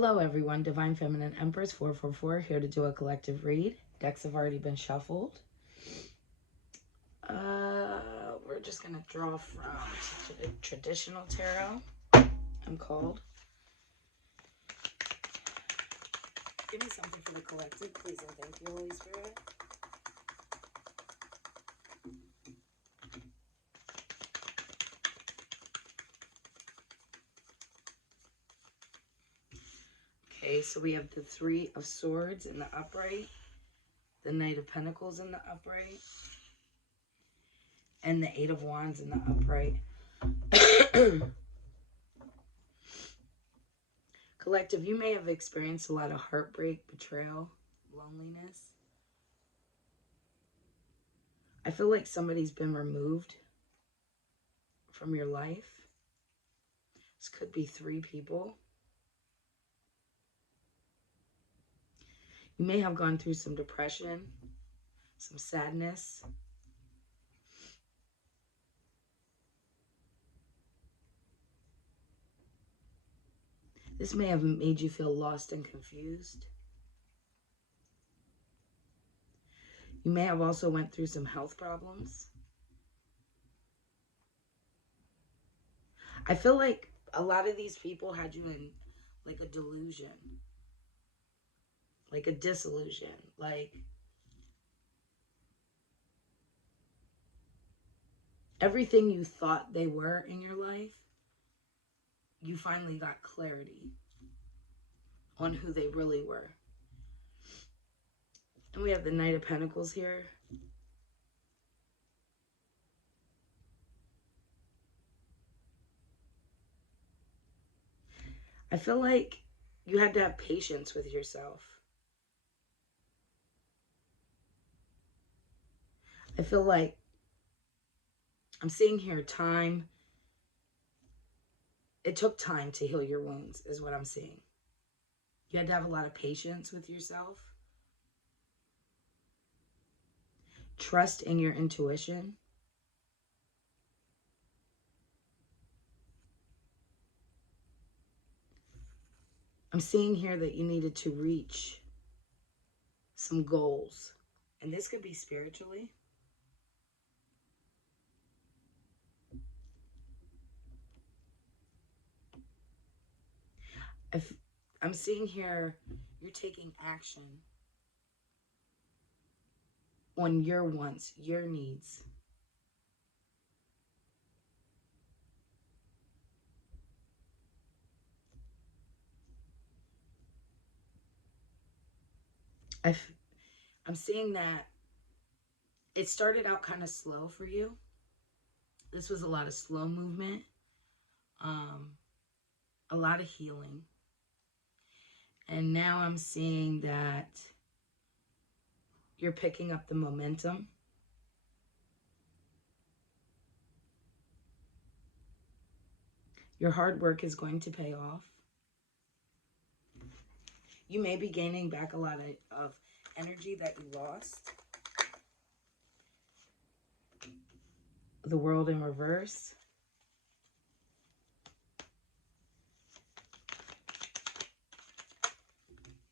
Hello everyone, Divine Feminine Empress 444 here to do a collective read. Decks have already been shuffled. We're just going to draw from traditional tarot, I'm called. Give me something for the collective, please, and thank you, Holy Spirit. Okay, so we have the Three of Swords in the upright, the Knight of Pentacles in the upright, and the Eight of Wands in the upright. Collective, you may have experienced a lot of heartbreak, betrayal, loneliness. I feel like somebody's been removed from your life. This could be 3 people. You may have gone through some depression, some sadness. This may have made you feel lost and confused. You may have also went through some health problems. I feel like a lot of these people had you in like a delusion, like a disillusion, like everything you thought they were in your life, you finally got clarity on who they really were. And we have the Knight of Pentacles here. I feel like you had to have patience with yourself. I feel like I'm seeing here time. It took time to heal your wounds is what I'm seeing. You had to have a lot of patience with yourself. Trust in your intuition. I'm seeing here that you needed to reach some goals. And this could be spiritually. I'm seeing here you're taking action on your wants, your needs. I'm seeing that it started out kind of slow for you. This was a lot of slow movement, a lot of healing. And now I'm seeing that you're picking up the momentum. Your hard work is going to pay off. You may be gaining back a lot of energy that you lost. The World in reverse.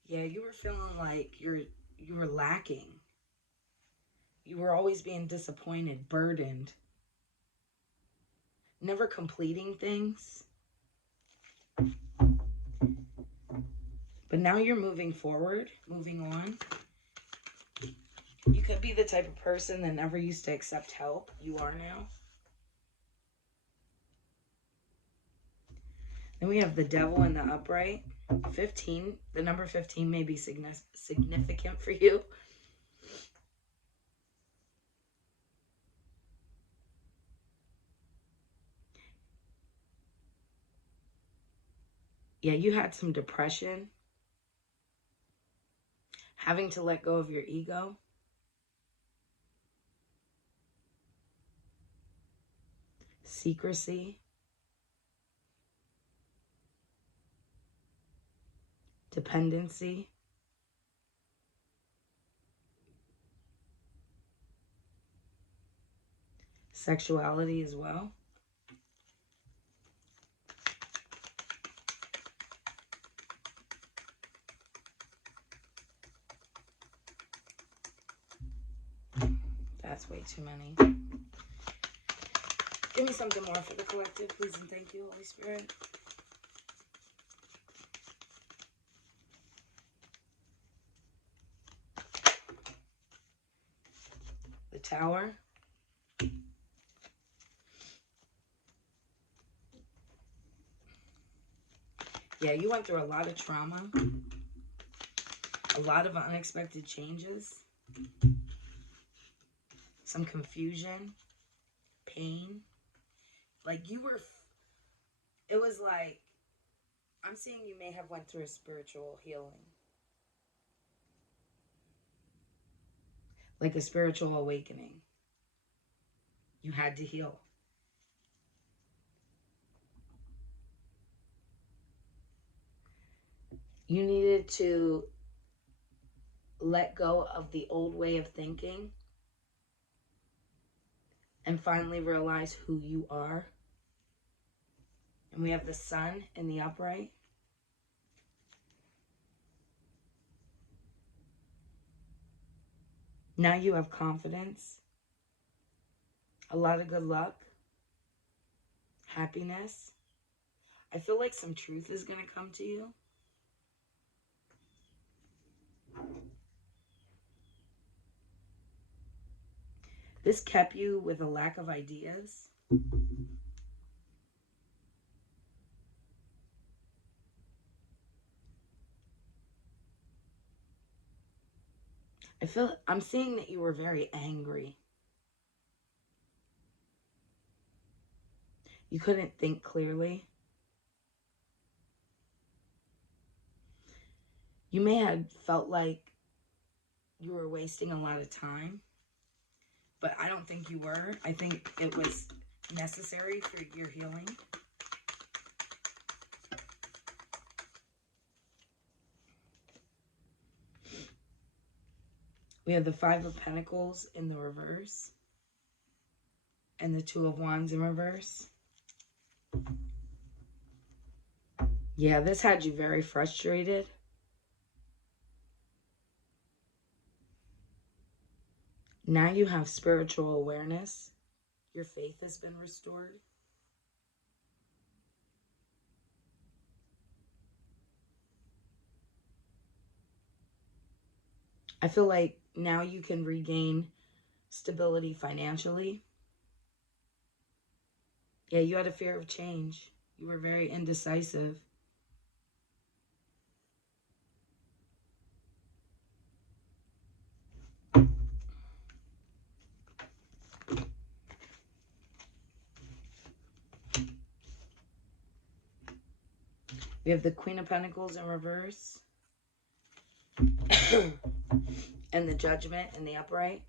Yeah, you were feeling like you were lacking. You were always being disappointed, burdened, never completing things. But now you're moving forward, moving on. You could be the type of person that never used to accept help. You are now. Then we have the Devil in the upright. 15. The number 15 may be significant for you. Yeah, you had some depression. Having to let go of your ego. Secrecy. Dependency. Sexuality as well. that's way too many. Give me something more for the collective, please, and thank you, Holy Spirit. The Tower. Yeah, you went through a lot of trauma. A lot of unexpected changes. Some confusion. Pain. Like you were... It was like... I'm seeing you may have went through a spiritual healing. Like a spiritual awakening. You had to heal. You needed to let go of the old way of thinking and finally realize who you are. And we have the Sun in the upright. Now you have confidence, a lot of good luck, happiness. I feel like some truth is going to come to you. This kept you with a lack of ideas. I'm seeing that you were very angry. You couldn't think clearly. You may have felt like you were wasting a lot of time, but I don't think you were. I think it was necessary for your healing. We have the Five of Pentacles in the reverse and the Two of Wands in reverse. Yeah, this had you very frustrated. Now you have spiritual awareness. Your faith has been restored. I feel like now you can regain stability financially. Yeah, you had a fear of change. You were very indecisive. We have the Queen of Pentacles in reverse. And the Judgment in the upright.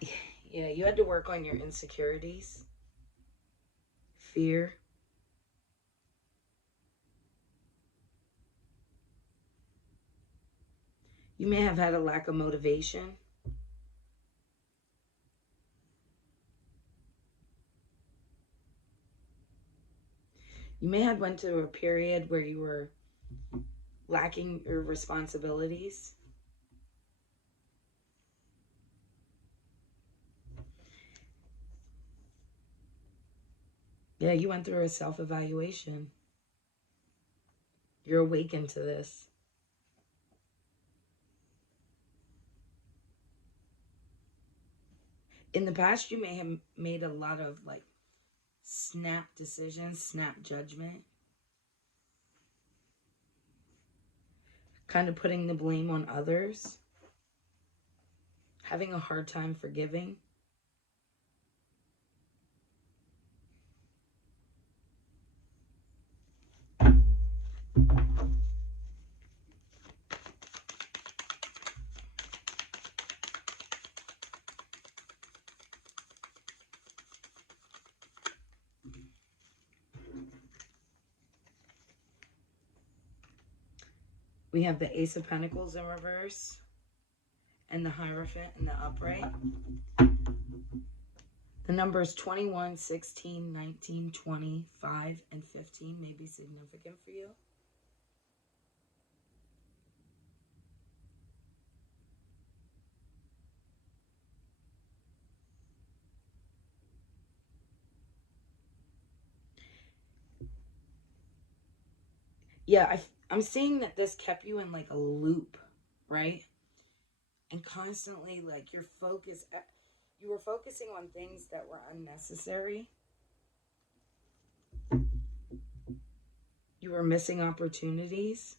Yeah, you had to work on your insecurities. Fear. You may have had a lack of motivation. You may have went through a period where you were lacking your responsibilities. Yeah, you went through a self-evaluation. You're awakened to this. In the past, you may have made a lot of like snap decisions, snap judgment. Kind of putting the blame on others. Having a hard time forgiving. We have the Ace of Pentacles in reverse and the Hierophant in the upright. The numbers 21, 16, 19, 20, 5, and 15 may be significant for you. Yeah, I'm seeing that this kept you in like a loop, right? And constantly, like, you were focusing on things that were unnecessary. You were missing opportunities.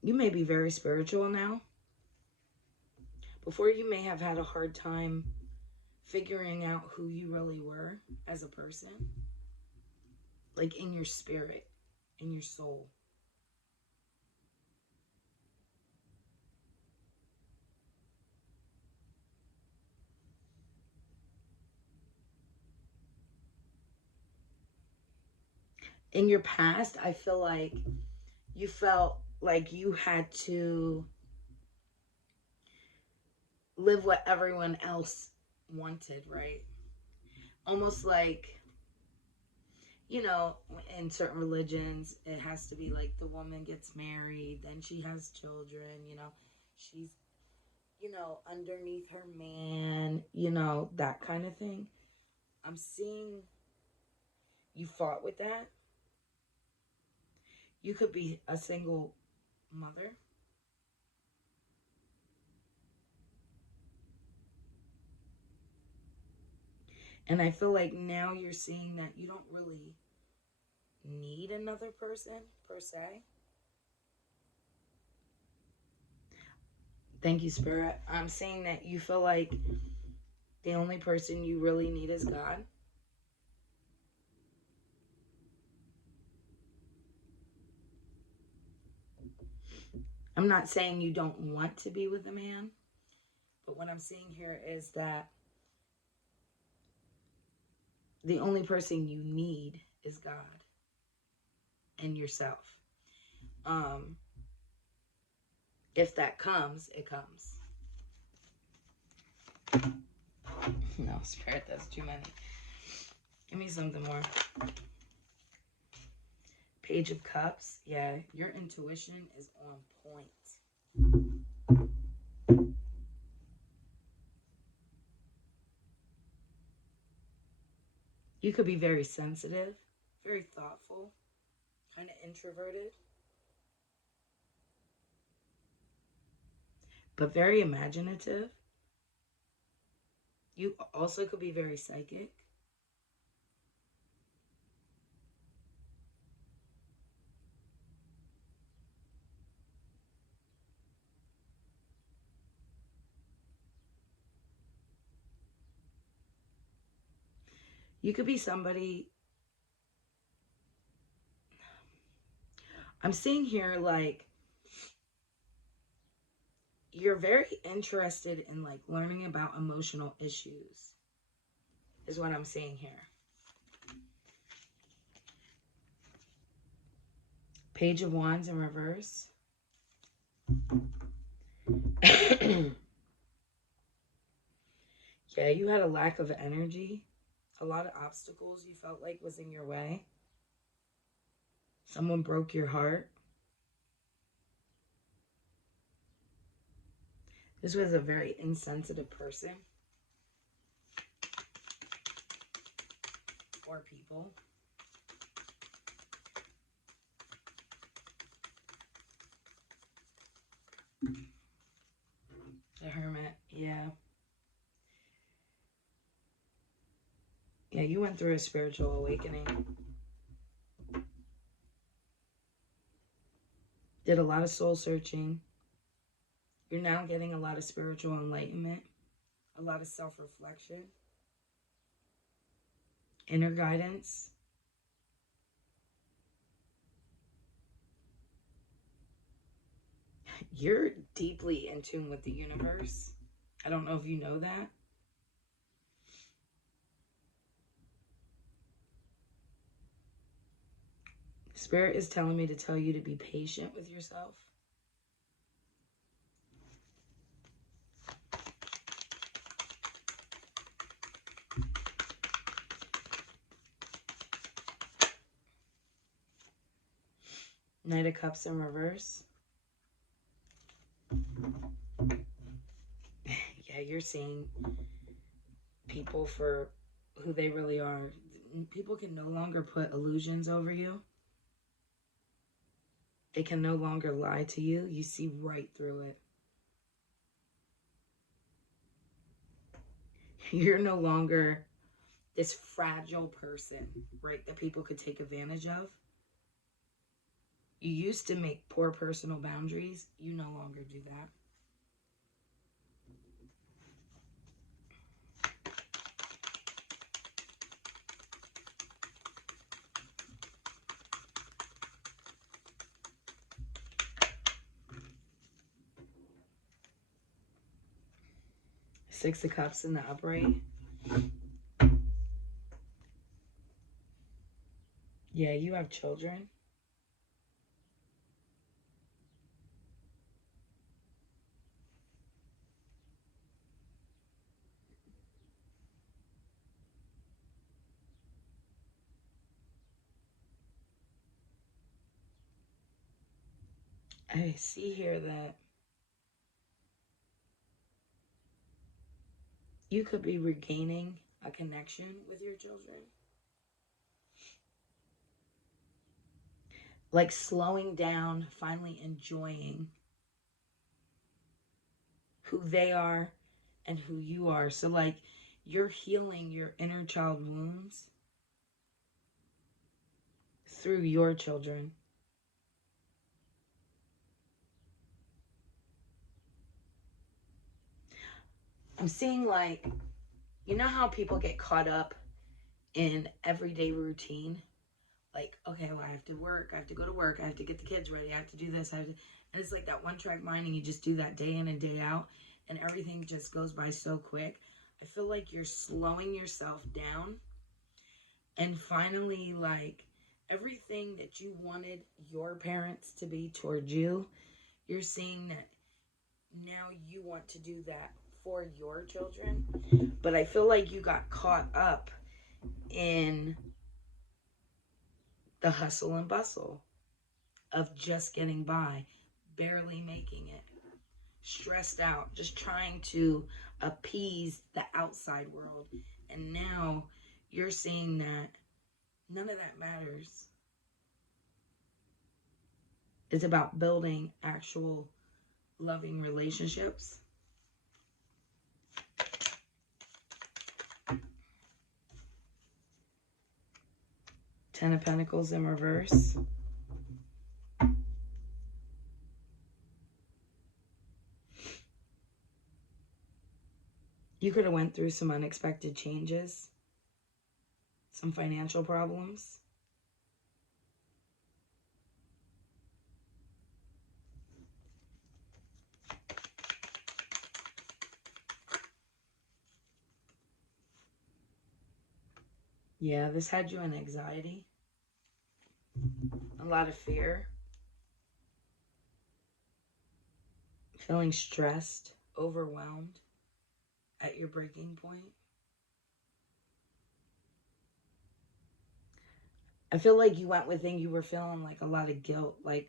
You may be very spiritual now. Before, you may have had a hard time figuring out who you really were as a person, like in your spirit, in your soul. In your past, I feel like you felt like you had to live what everyone else wanted, right? Almost like, you know, in certain religions, it has to be like the woman gets married, then she has children, she's, underneath her man, that kind of thing. I'm seeing you fought with that. You could be a single mother. And I feel like now you're seeing that you don't really need another person per se. Thank you, Spirit. I'm saying that you feel like the only person you really need is God. I'm not saying you don't want to be with a man, but what I'm seeing here is that the only person you need is God and yourself. Um, if that comes, it comes. No, Spirit, that's too many. Give me something more. Page of Cups. Yeah, your intuition is on point. You could be very sensitive, very thoughtful, kind of introverted, but very imaginative. You also could be very psychic. You could be somebody. I'm seeing here like you're very interested in like learning about emotional issues, is what I'm seeing here. Page of Wands in reverse. Yeah, you had a lack of energy. A lot of obstacles you felt like was in your way. Someone broke your heart. This was a very insensitive person. Or people. The Hermit, yeah. Yeah, you went through a spiritual awakening. Did a lot of soul searching. You're now getting a lot of spiritual enlightenment, a lot of self-reflection, inner guidance. You're deeply in tune with the universe. I don't know if you know that. Spirit is telling me to tell you to be patient with yourself. Knight of Cups in reverse. Yeah, you're seeing people for who they really are. People can no longer put illusions over you. They can no longer lie to you. You see right through it. You're no longer this fragile person, right, that people could take advantage of. You used to make poor personal boundaries. You no longer do that. Six of Cups in the upright. Yeah, you have children. I see here that you could be regaining a connection with your children. Like slowing down, finally enjoying who they are and who you are. So, like, you're healing your inner child wounds through your children. I'm seeing, like, you know how people get caught up in everyday routine? Like, okay, well, I have to work, I have to go to work, I have to get the kids ready, I have to do this, and it's like that one track mind, and you just do that day in and day out, and everything just goes by so quick. I feel like you're slowing yourself down, and finally, like, everything that you wanted your parents to be towards you, you're seeing that now you want to do that for your children. But I feel like you got caught up in the hustle and bustle of just getting by, barely making it, stressed out, just trying to appease the outside world. And now you're seeing that none of that matters. It's about building actual loving relationships. Ten of Pentacles in reverse. You could have went through some unexpected changes, some financial problems. Yeah, this had you in anxiety, a lot of fear, feeling stressed, overwhelmed at your breaking point. I feel like you went within, you were feeling like a lot of guilt, like,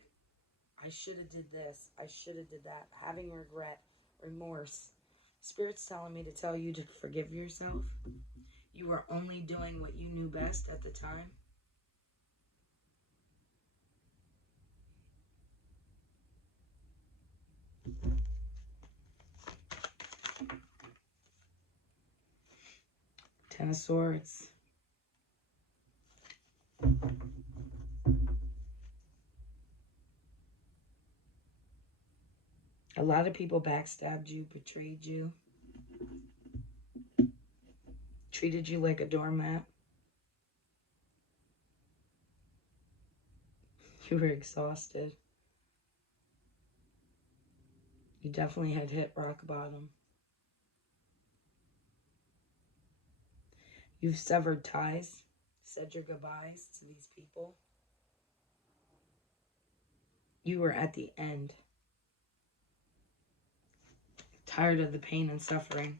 I should have did this, I should have did that, having regret, remorse. Spirit's telling me to tell you to forgive yourself. You were only doing what you knew best at the time. Ten of Swords. A lot of people backstabbed you, betrayed you, treated you like a doormat. You were exhausted. You definitely had hit rock bottom. You've severed ties, said your goodbyes to these people. You were at the end. Tired of the pain and suffering.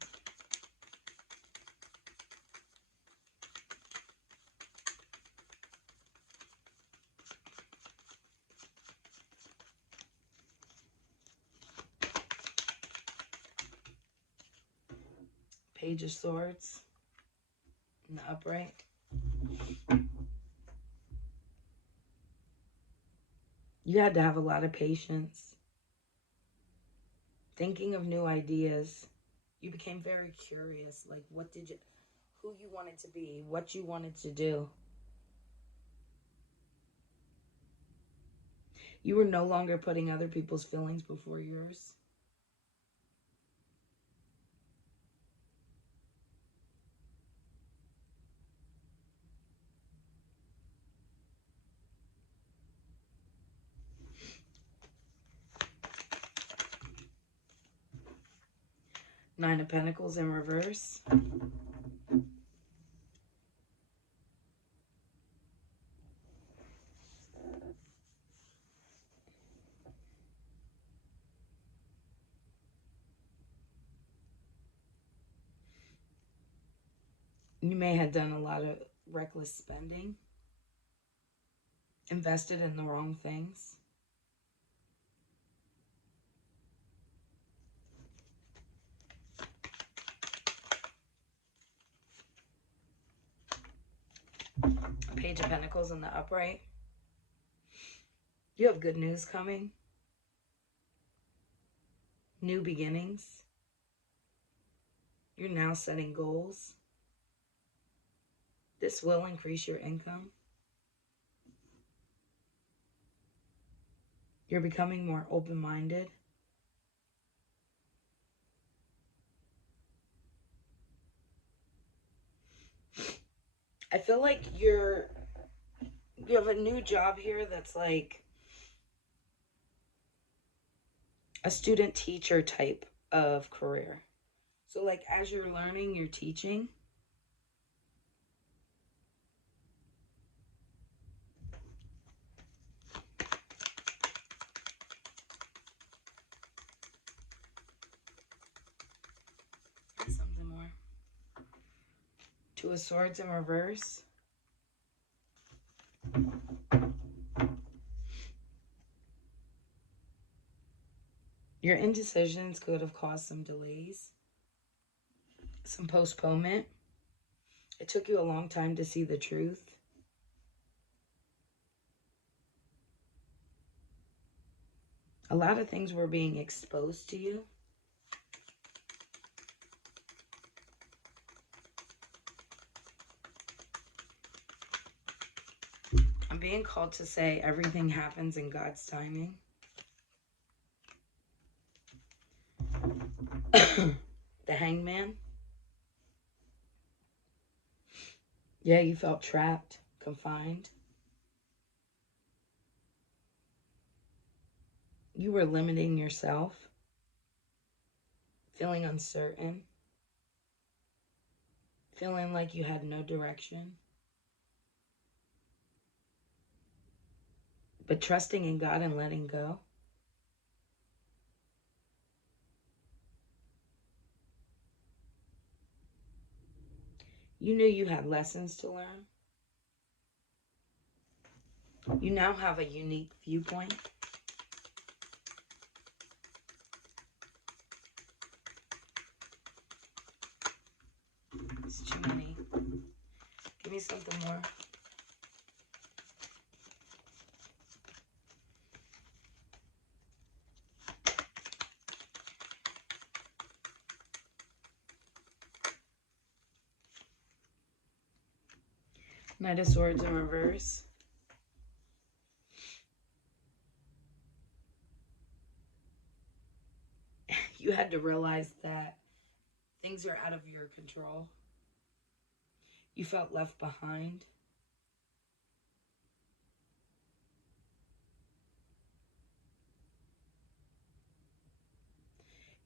Page of Swords in the upright. You had to have a lot of patience. Thinking of new ideas. You became very curious. Like, who you wanted to be, what you wanted to do. You were no longer putting other people's feelings before yours. Nine of Pentacles in reverse. You may have done a lot of reckless spending. Invested in the wrong things. Page of Pentacles in the upright. You have good news coming. New beginnings. You're now setting goals. This will increase your income. You're becoming more open-minded. I feel like you have a new job here that's like a student teacher type of career. So like as you're learning, you're teaching. Something more. Two of Swords in reverse. Your indecisions could have caused some delays, some postponement. It took you a long time to see the truth. A lot of things were being exposed to you. I'm being called to say everything happens in God's timing. The Hangman. Yeah, you felt trapped, confined. You were limiting yourself, feeling uncertain, feeling like you had no direction. But trusting in God and letting go. You knew you had lessons to learn. You now have a unique viewpoint. It's too many. Give me something more. Knight of Swords in reverse. You had to realize that things are out of your control. You felt left behind.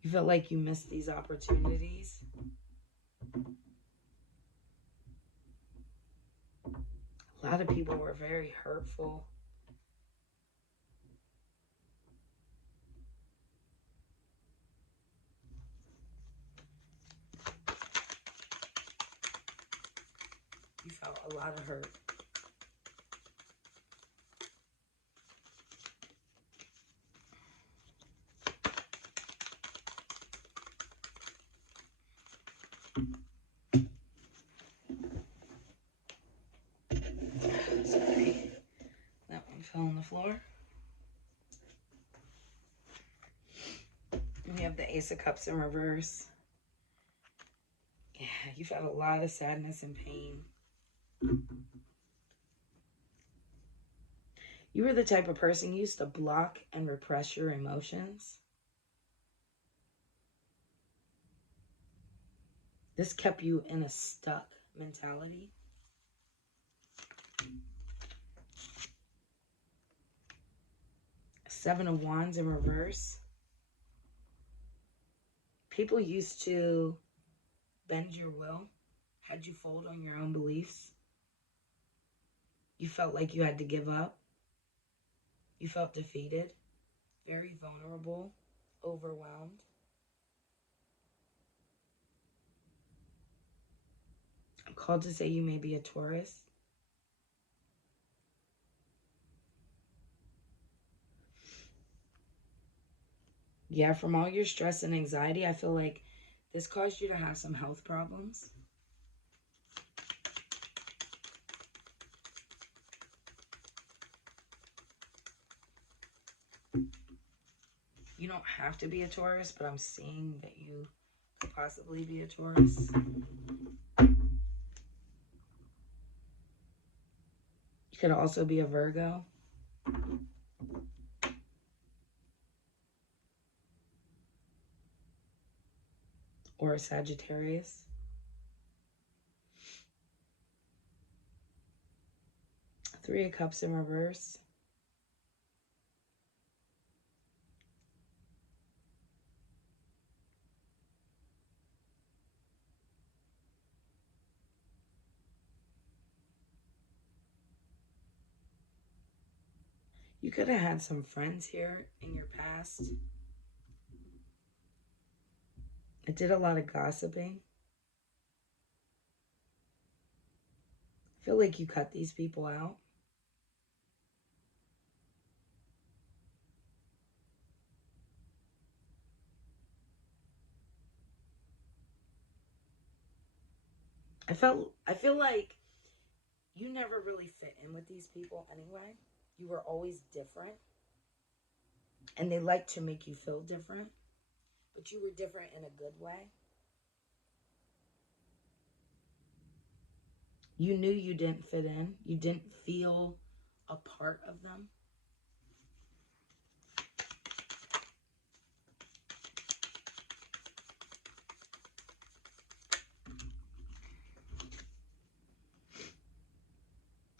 You felt like you missed these opportunities. A lot of people were very hurtful. You felt a lot of hurt. floor. We have the Ace of Cups in reverse. Yeah, you've had a lot of sadness and pain. You were the type of person who used to block and repress your emotions. This kept you in a stuck mentality. Seven of Wands in reverse. People used to bend your will, had you fold on your own beliefs. You felt like you had to give up. You felt defeated, very vulnerable, overwhelmed. I'm called to say you may be a Taurus. Yeah, from all your stress and anxiety, I feel like this caused you to have some health problems. You don't have to be a Taurus, but I'm seeing that you could possibly be a Taurus. You could also be a Virgo. Or a Sagittarius. Three of Cups in reverse. You could have had some friends here in your past. I did a lot of gossiping. I feel like you cut these people out. I feel like you never really fit in with these people anyway. You were always different. And they like to make you feel different. But you were different in a good way. You knew you didn't fit in. You didn't feel a part of them.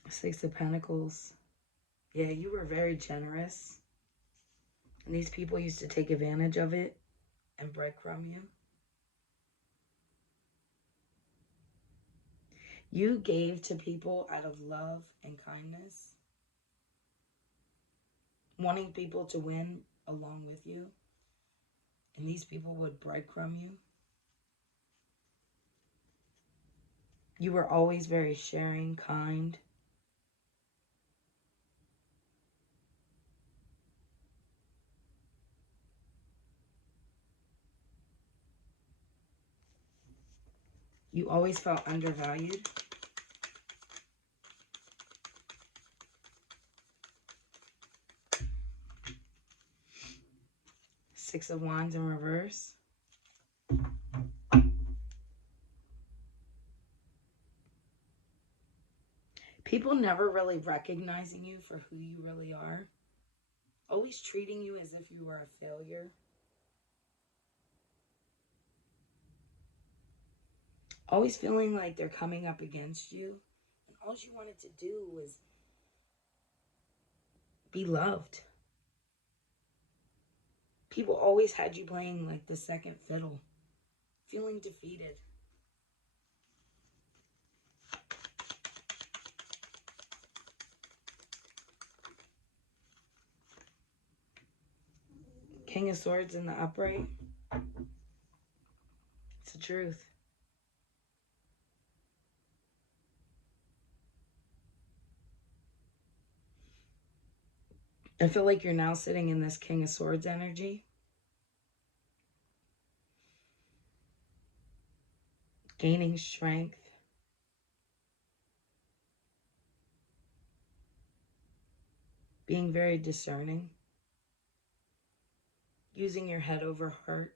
Six of Pentacles. Yeah, you were very generous. And these people used to take advantage of it and breadcrumb you. You gave to people out of love and kindness, wanting people to win along with you. And these people would breadcrumb you. You were always very sharing, kind. You always felt undervalued. Six of Wands in reverse. People never really recognizing you for who you really are. Always treating you as if you were a failure. Always feeling like they're coming up against you. And all you wanted to do was be loved. People always had you playing like the second fiddle. Feeling defeated. King of Swords in the upright. It's the truth. I feel like you're now sitting in this King of Swords energy. Gaining strength. being very discerning, using your head over heart,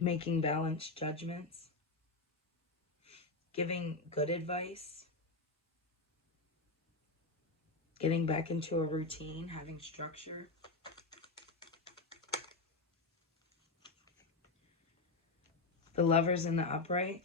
making balanced judgments, giving good advice, getting back into a routine, having structure. The Lovers in the upright.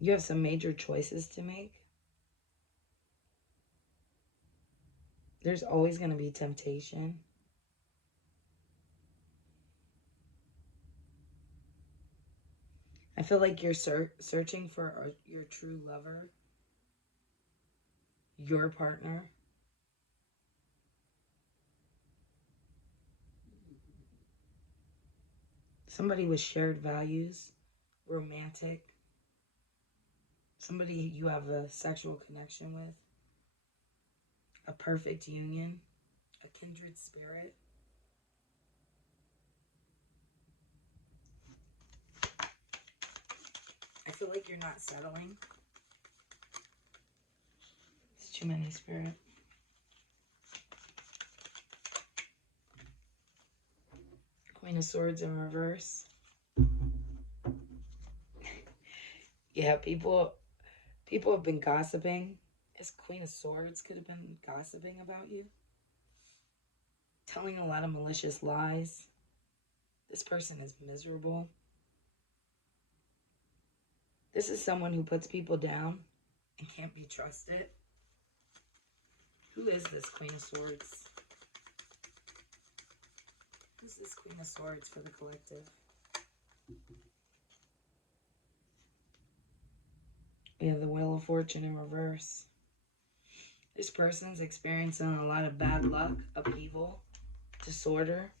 You have some major choices to make. There's always going to be temptation. I feel like you're searching for your true lover, your partner. Somebody with shared values, romantic. Somebody you have a sexual connection with. A perfect union. A kindred spirit. I feel like you're not settling. It's too many, Spirit. Queen of Swords in reverse. Yeah, people have been gossiping. This Queen of Swords could have been gossiping about you. Telling a lot of malicious lies. This person is miserable. This is someone who puts people down and can't be trusted. Who is this Queen of Swords? Who's this Queen of Swords for the collective? We have the Wheel of Fortune in reverse. This person's experiencing a lot of bad luck, upheaval, disorder.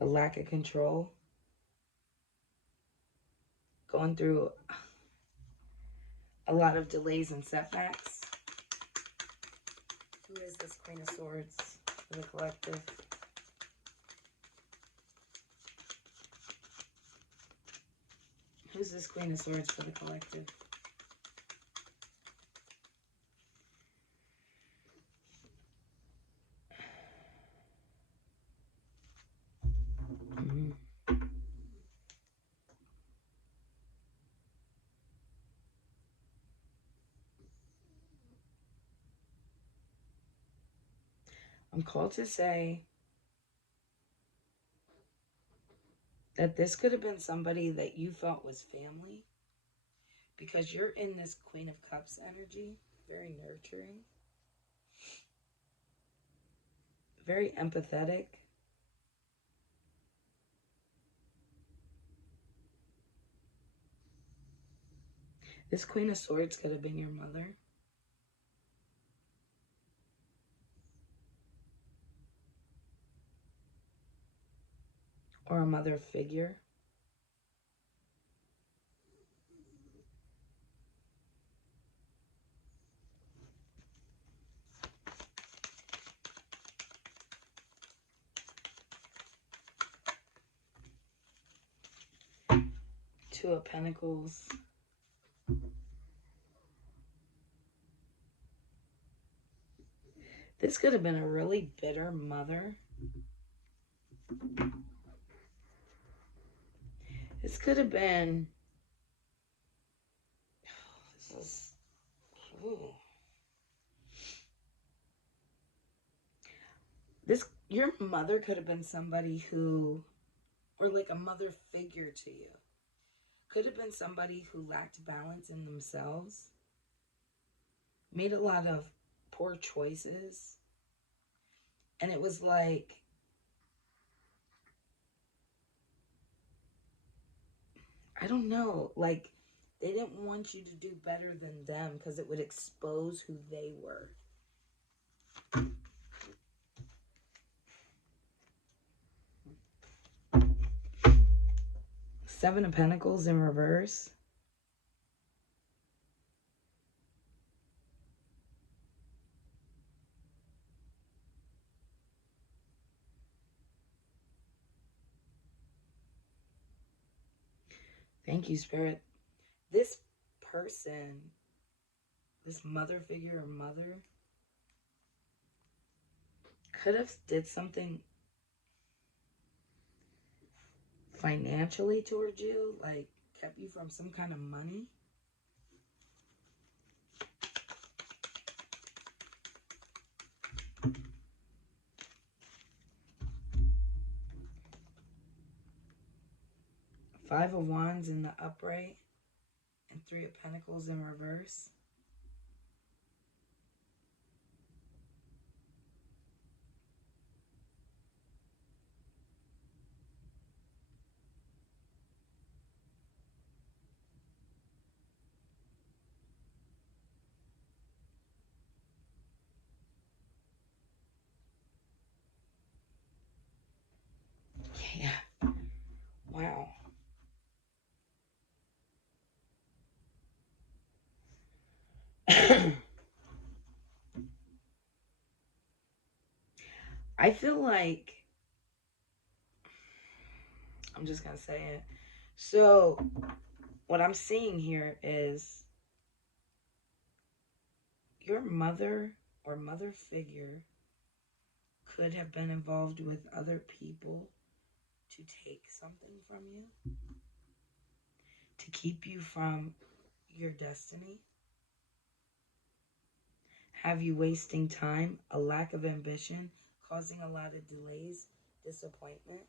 A lack of control. Going through a lot of delays and setbacks. Who is this Queen of Swords for the collective? Who's this Queen of Swords for the collective? I'm called to say that this could have been somebody that you felt was family, because you're in this Queen of Cups energy, very nurturing, very empathetic. This Queen of Swords could have been your mother. Or a mother figure. Two of Pentacles. This could have been a really bitter mother. This could have been... This is... Ooh. Your mother could have been somebody who... Or like a mother figure to you. Could have been somebody who lacked balance in themselves. Made a lot of poor choices. And it was like... I don't know, like, they didn't want you to do better than them because it would expose who they were. Seven of Pentacles in reverse. Thank you, Spirit. This person, this mother figure or mother, could have did something financially towards you, like kept you from some kind of money. Five of Wands in the upright and Three of Pentacles in reverse. Yeah. Wow. I feel like, I'm just going to say it. So, what I'm seeing here is your mother or mother figure could have been involved with other people to take something from you, to keep you from your destiny, have you wasting time, a lack of ambition, causing a lot of delays, disappointment.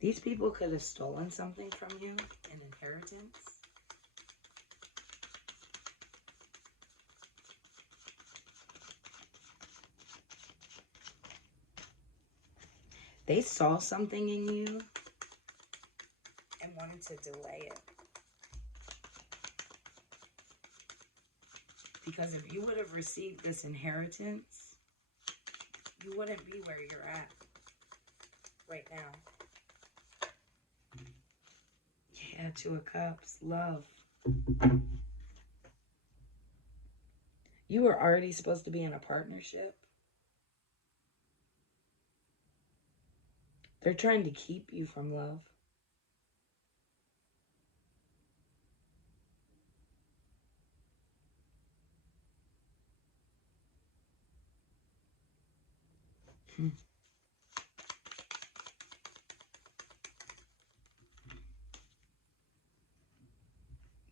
These people could have stolen something from you, an inheritance. They saw something in you and wanted to delay it. Because if you would have received this inheritance, you wouldn't be where you're at right now. Yeah, Two of Cups, love. You were already supposed to be in a partnership. They're trying to keep you from love.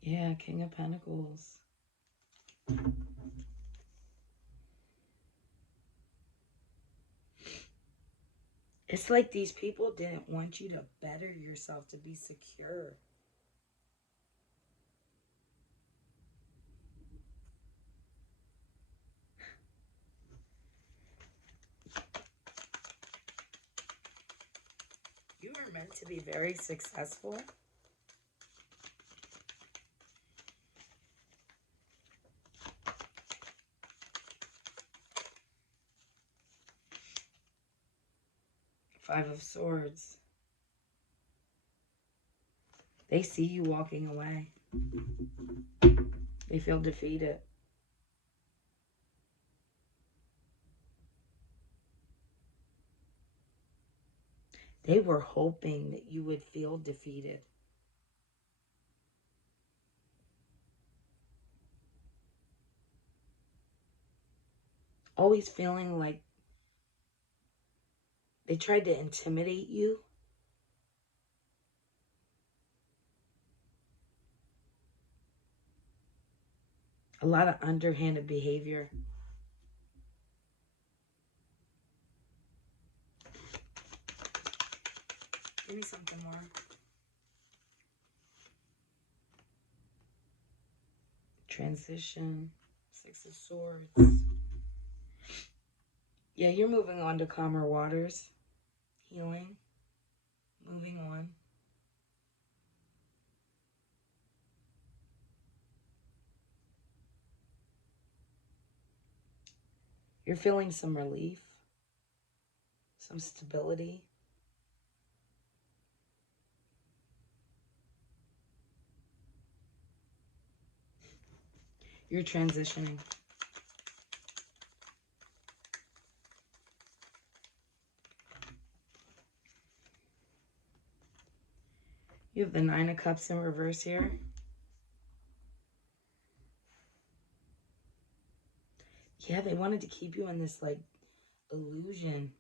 Yeah, King of Pentacles. It's like these people didn't want you to better yourself, to be secure. You were meant to be very successful. Five of Swords. They see you walking away. They feel defeated. They were hoping that you would feel defeated. Always feeling like they tried to intimidate you. A lot of underhanded behavior. Give me something more. Transition. Six of Swords. Yeah, you're moving on to calmer waters. Healing. Moving on. You're feeling some relief. some stability. You're transitioning. You have the Nine of Cups in reverse here. Yeah, they wanted to keep you in this, like, illusion.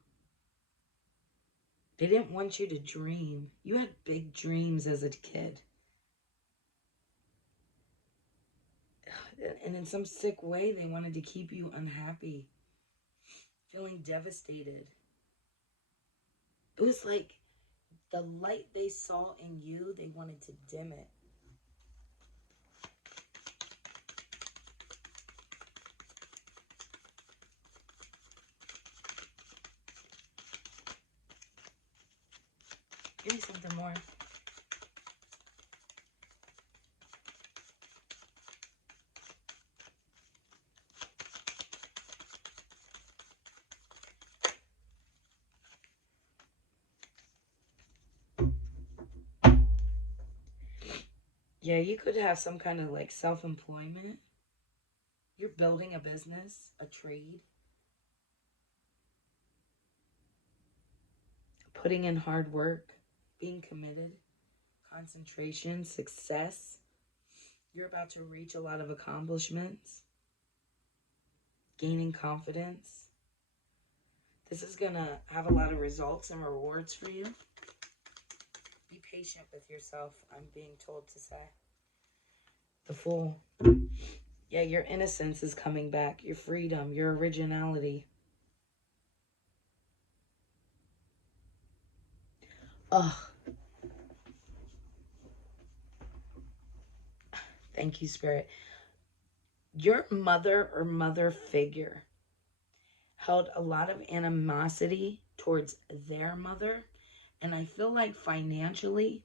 They didn't want you to dream. You had big dreams as a kid. And in some sick way, they wanted to keep you unhappy, feeling devastated. It was like the light they saw in you, they wanted to dim it. Give me something more. Yeah, you could have some kind of like self-employment. You're building a business, a trade, putting in hard work, being committed, concentration, success. You're about to reach a lot of accomplishments, gaining confidence. This is going to have a lot of results and rewards for you. Be patient with yourself, I'm being told to say. The Fool. Yeah, your innocence is coming back, your freedom, your originality. Ugh. Thank you, Spirit. Your mother or mother figure held a lot of animosity towards their mother. And I feel like financially,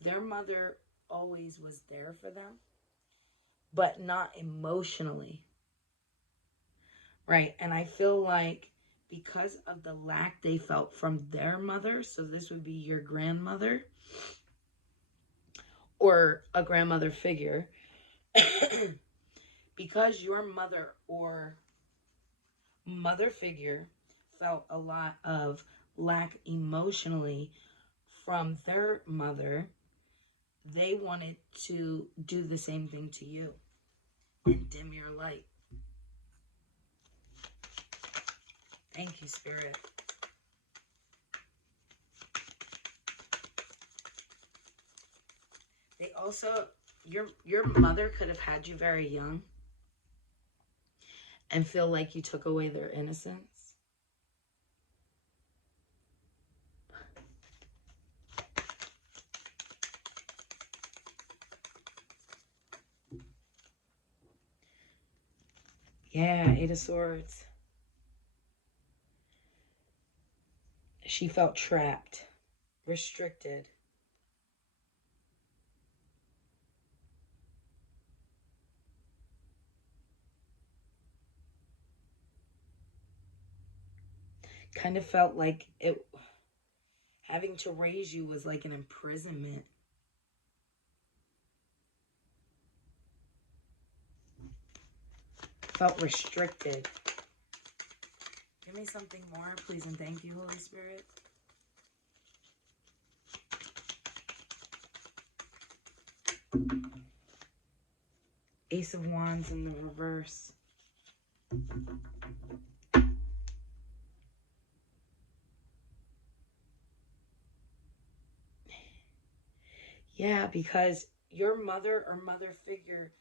their mother always was there for them, but not emotionally. Right. And I feel like because of the lack they felt from their mother, so this would be your grandmother or a grandmother figure, because your mother or mother figure felt a lot of lack emotionally from their mother, they wanted to do the same thing to you and dim your light. Thank you, Spirit. They also, your mother could have had you very young and feel like you took away their innocence. Yeah, Eight of Swords. She felt trapped, restricted. Kind of felt like it, having to raise you was like an imprisonment. Felt restricted. Give me something more, please, and thank you, Holy Spirit. Ace of Wands in the reverse. Yeah, because your mother or mother figure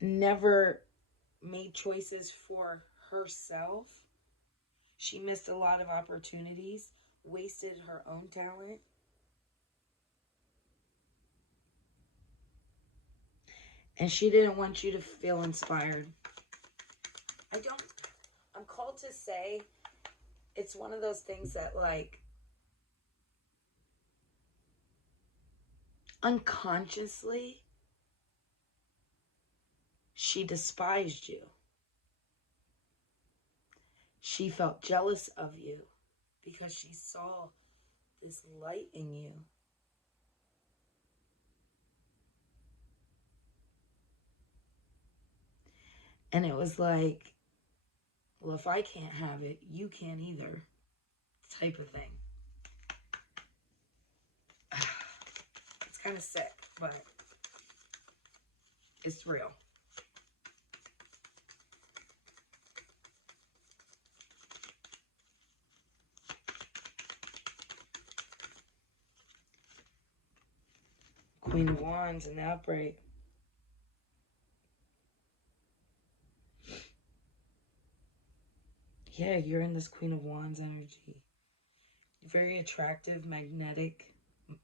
never made choices for herself. She missed a lot of opportunities, wasted her own talent. And she didn't want you to feel inspired. I'm called to say it's one of those things that, like, unconsciously, she despised you. She felt jealous of you because she saw this light in you. And it was like, well, if I can't have it, you can't either, type of thing. It's kind of sick, but it's real. Queen of Wands and the Upright. Yeah, you're in this Queen of Wands energy. Very attractive, magnetic,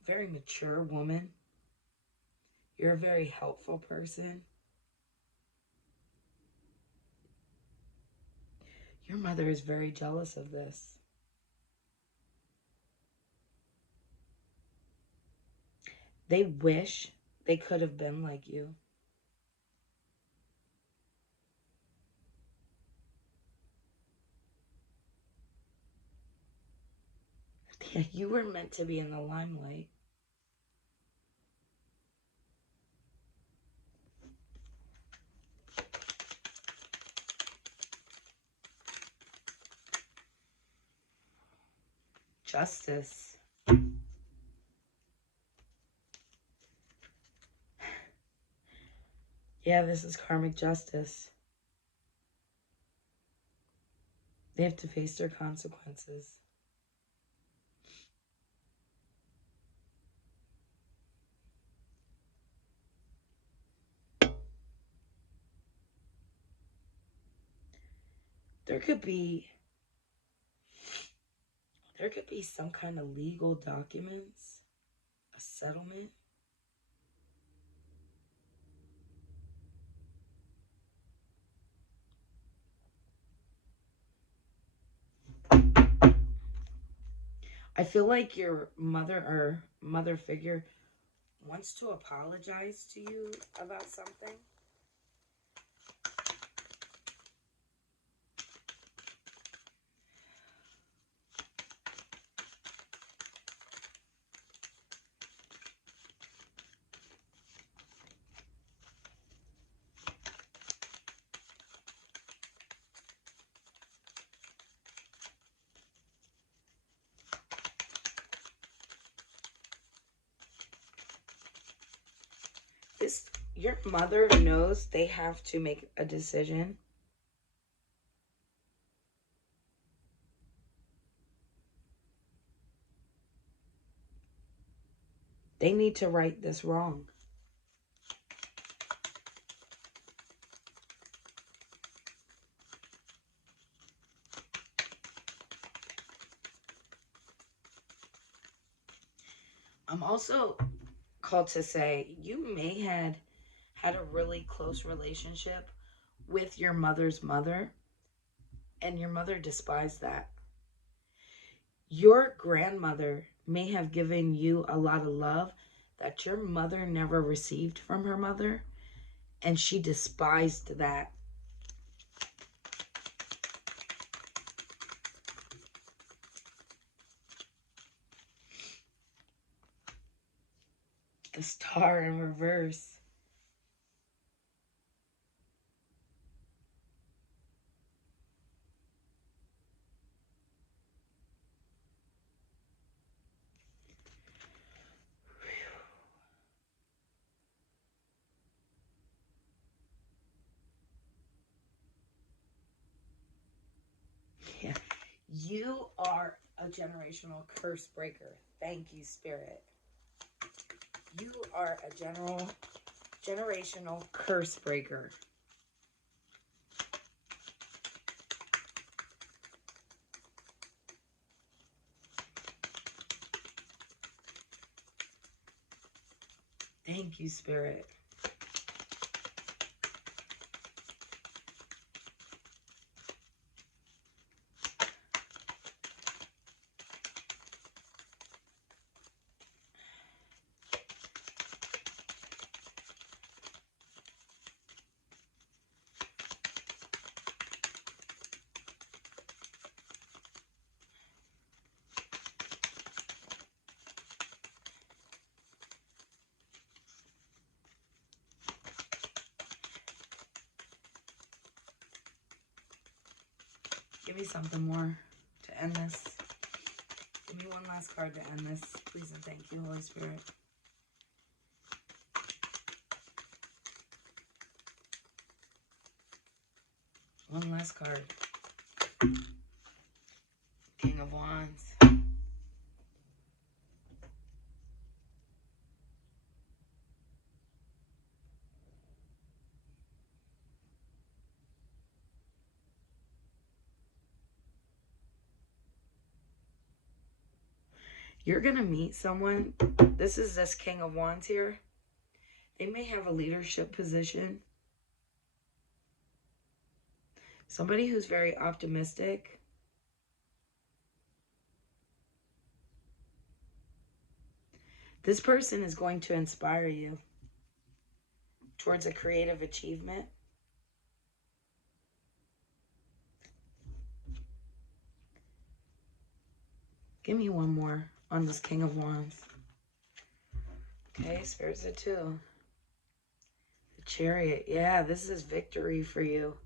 very mature woman. You're a very helpful person. Your mother is very jealous of this. They wish they could have been like you. Yeah, you were meant to be in the limelight. Justice. Yeah, this is karmic justice. They have to face their consequences. There could be some kind of legal documents, a settlement. I feel like your mother or mother figure wants to apologize to you about something. Your mother knows they have to make a decision. They need to right this wrong. I'm also called to say you may had a really close relationship with your mother's mother, and your mother despised that. Your grandmother may have given you a lot of love that your mother never received from her mother, and she despised that. The Star in reverse. Yeah. You are a generational curse breaker. Thank you, Spirit. You are a generational curse breaker. Thank you, Spirit. me something more to end this. Give me one last card to end this. Please and thank you, Holy Spirit. One last card. King of Wands. You're going to meet someone. This is this King of Wands here. They may have a leadership position. Somebody who's very optimistic. This person is going to inspire you towards a creative achievement. Give me one more on this King of Wands. Okay, Spirits of Two. The Chariot. Yeah, this is victory for you.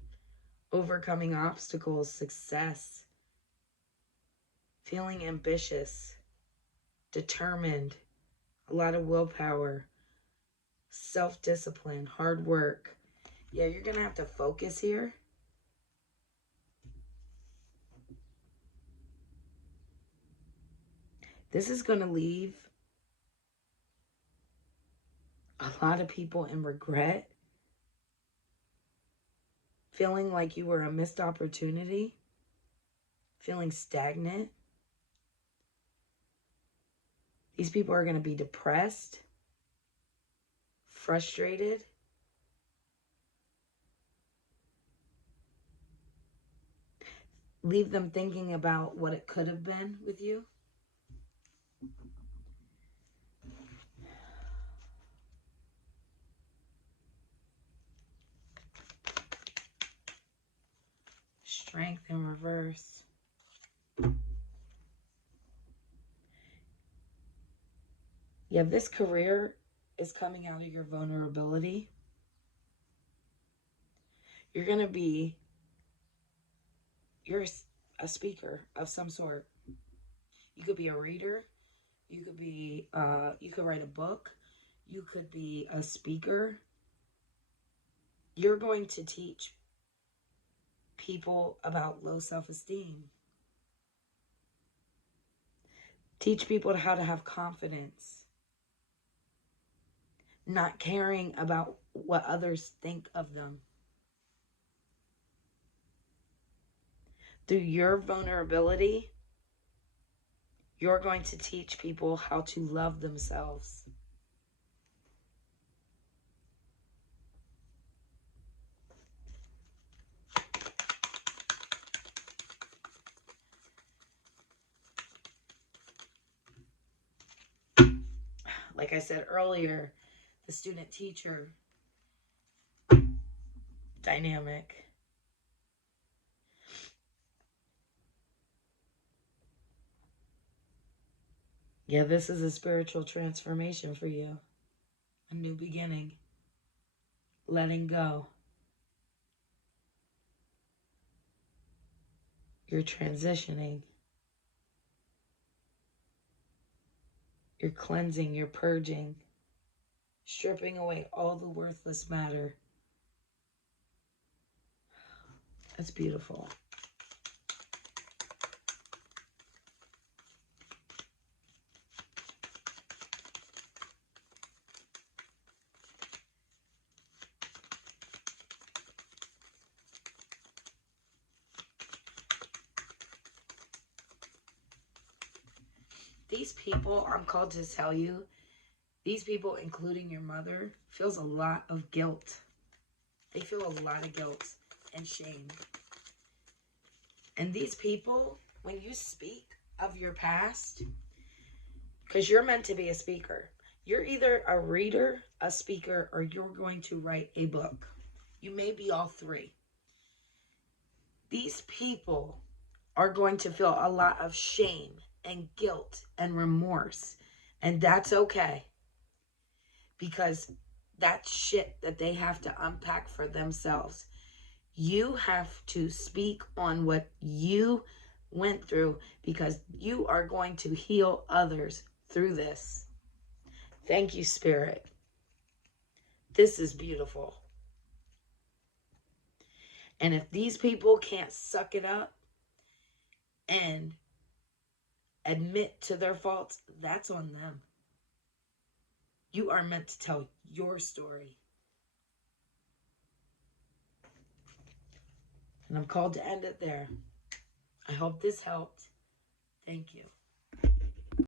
Overcoming obstacles, success. Feeling ambitious. Determined. A lot of willpower. Self-discipline. Hard work. Yeah, you're going to have to focus here. This is going to leave a lot of people in regret, feeling like you were a missed opportunity, feeling stagnant. These people are going to be depressed, frustrated. Leave them thinking about what it could have been with you. Strength in reverse. Yeah, this career is coming out of your vulnerability. You're a speaker of some sort. You could be a reader. You could write a book. You could be a speaker. You're going to teach people about low self-esteem. Teach people how to have confidence. Not caring about what others think of them. Through your vulnerability, you're going to teach people how to love themselves. Like I said earlier, the student-teacher dynamic. Yeah, this is a spiritual transformation for you. A new beginning. Letting go. You're transitioning. You're cleansing, you're purging. Stripping away all the worthless matter. That's beautiful. These people, I'm called to tell you, these people, including your mother, feels a lot of guilt. They feel a lot of guilt and shame. And these people, when you speak of your past, because you're meant to be a speaker. You're either a reader, a speaker, or you're going to write a book. You may be all three. These people are going to feel a lot of shame and guilt and remorse. And that's okay. Because that's shit that they have to unpack for themselves. You have to speak on what you went through, because you are going to heal others through this. Thank you, Spirit. This is beautiful. And if these people can't suck it up and admit to their faults, that's on them. You are meant to tell your story. And I'm called to end it there. I hope this helped. Thank you.